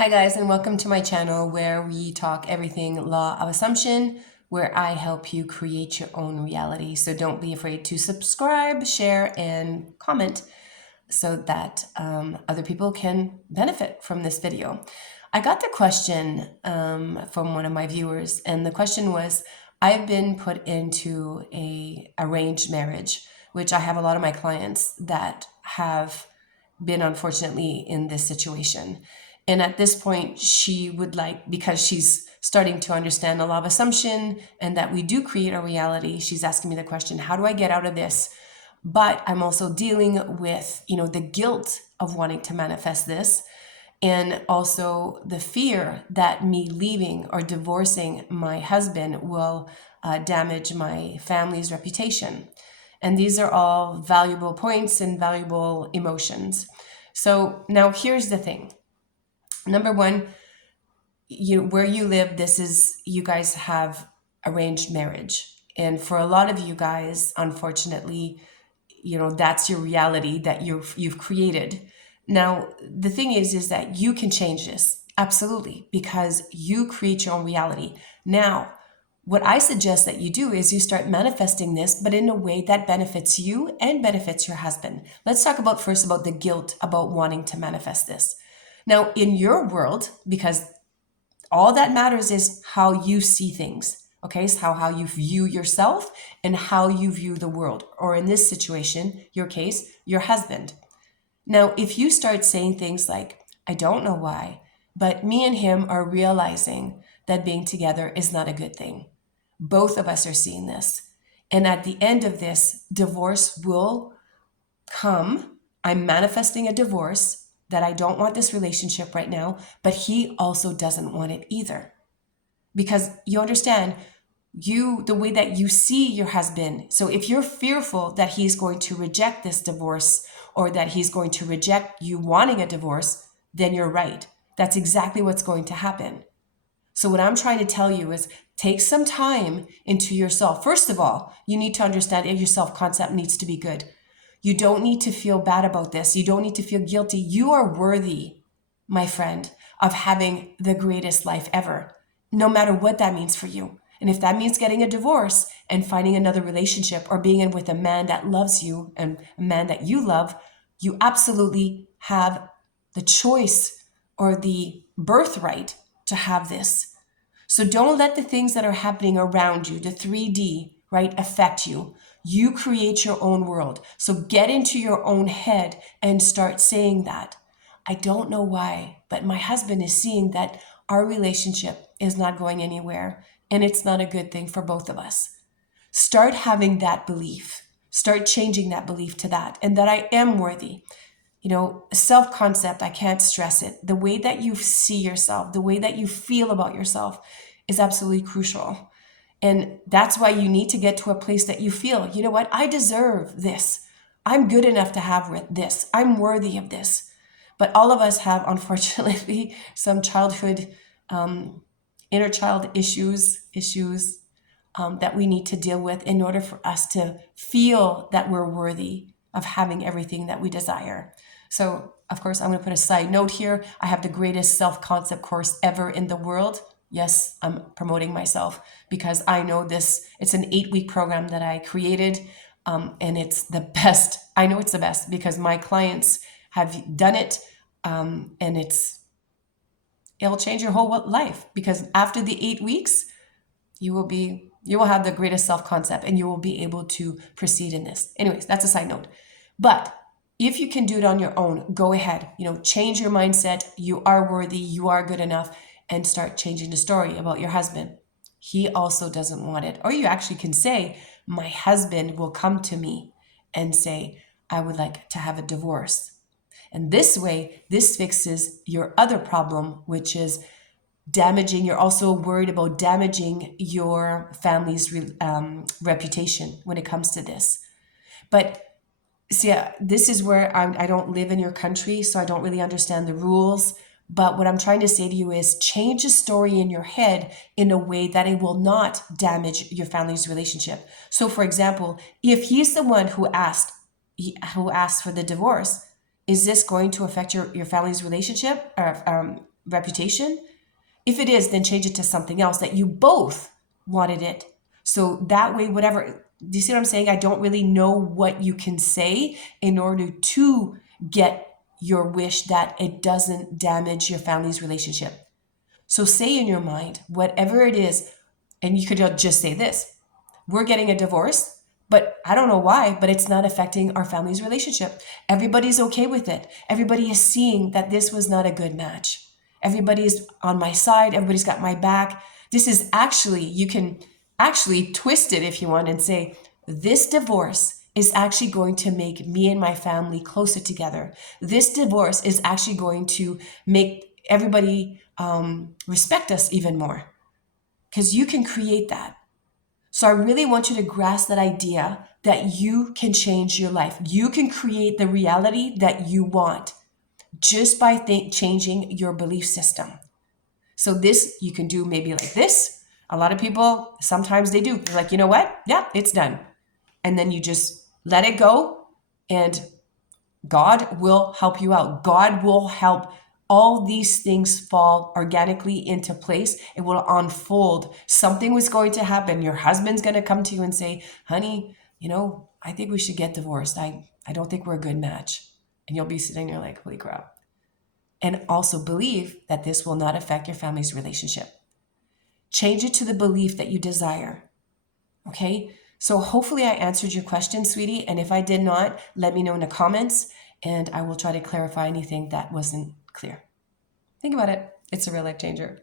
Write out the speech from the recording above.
Hi guys, and welcome to my channel where we talk everything law of assumption, where I help you create your own reality. So don't be afraid to subscribe, share, and comment so that other people can benefit from this video. I got the question from one of my viewers, and the question was, I've been put into a arranged marriage, which I have a lot of my clients that have been unfortunately in this situation. And at this point, she would like, because she's starting to understand the law of assumption and that we do create a reality, she's asking me the question, how do I get out of this? But I'm also dealing with, the guilt of wanting to manifest this, and also the fear that me leaving or divorcing my husband will damage my family's reputation. And these are all valuable points and valuable emotions. So now here's the thing. Number one, where you live, you guys have arranged marriage. And for a lot of you guys, unfortunately, that's your reality that you've created. Now, the thing is that you can change this. Absolutely, because you create your own reality. Now, what I suggest that you do is you start manifesting this, but in a way that benefits you and benefits your husband. Let's talk first about the guilt about wanting to manifest this. Now, in your world, because all that matters is how you see things, okay? It's how you view yourself and how you view the world, or in this situation, your case, your husband. Now, if you start saying things like, I don't know why, but me and him are realizing that being together is not a good thing. Both of us are seeing this. And at the end of this, divorce will come. I'm manifesting a divorce, that I don't want this relationship right now, but he also doesn't want it either. Because you understand, the way that you see your husband. So if you're fearful that he's going to reject this divorce or that he's going to reject you wanting a divorce, then you're right. That's exactly what's going to happen. So what I'm trying to tell you is take some time into yourself. First of all, you need to understand that your self-concept needs to be good. You don't need to feel bad about this. You don't need to feel guilty. You are worthy, my friend, of having the greatest life ever, no matter what that means for you. And if that means getting a divorce and finding another relationship or being in with a man that loves you and a man that you love, you absolutely have the choice or the birthright to have this. So don't let the things that are happening around you, the 3D, right, affect you. You create your own world. So get into your own head and start saying that. I don't know why, but my husband is seeing that our relationship is not going anywhere and it's not a good thing for both of us. Start having that belief. Start changing that belief to that, and that I am worthy. Self-concept, I can't stress it. The way that you see yourself, the way that you feel about yourself is absolutely crucial. And that's why you need to get to a place that you feel, you know what, I deserve this. I'm good enough to have this. I'm worthy of this. But all of us have, unfortunately, some childhood, inner child issues that we need to deal with in order for us to feel that we're worthy of having everything that we desire. So, of course, I'm going to put a side note here. I have the greatest self-concept course ever in the world. Yes, I'm promoting myself because I know this. It's an 8-week program that I created, and it's the best. I know it's the best because my clients have done it, and it'll change your whole life. Because after the 8 weeks, you will have the greatest self-concept and you will be able to proceed in this. Anyways, that's a side note. But if you can do it on your own, go ahead, change your mindset. You are worthy, you are good enough, and start changing the story about your husband. He also doesn't want it. Or you actually can say, my husband will come to me and say, I would like to have a divorce. And this way, this fixes your other problem, which is you're also worried about damaging your family's reputation when it comes to this. But see, this is where I don't live in your country, so I don't really understand the rules. But what I'm trying to say to you is change the story in your head in a way that it will not damage your family's relationship. So for example, if he's the one who asked for the divorce, is this going to affect your family's relationship or reputation? If it is, then change it to something else that you both wanted it. So that way, whatever, do you see what I'm saying? I don't really know what you can say in order to get your wish that it doesn't damage your family's relationship. So say in your mind, whatever it is, and you could just say this: we're getting a divorce, but I don't know why, but it's not affecting our family's relationship. Everybody's okay with it. Everybody is seeing that this was not a good match. Everybody's on my side. Everybody's got my back. This is actually, you can actually twist it if you want and say, this divorce is actually going to make me and my family closer together. This divorce is actually going to make everybody respect us even more, because you can create that. So I really want you to grasp that idea that you can change your life. You can create the reality that you want just by changing your belief system. So this, you can do maybe like this. A lot of people, sometimes they do. They're like, you know what? Yeah, it's done. And then you just let it go, and God will help you out. God will help all these things fall organically into place. It will unfold. Something was going to happen. Your husband's going to come to you and say, honey, I think we should get divorced. I don't think we're a good match. And you'll be sitting there like, holy crap. And also believe that this will not affect your family's relationship. Change it to the belief that you desire. Okay? So hopefully I answered your question, sweetie. And if I did not, let me know in the comments, and I will try to clarify anything that wasn't clear. Think about it. It's a real life changer.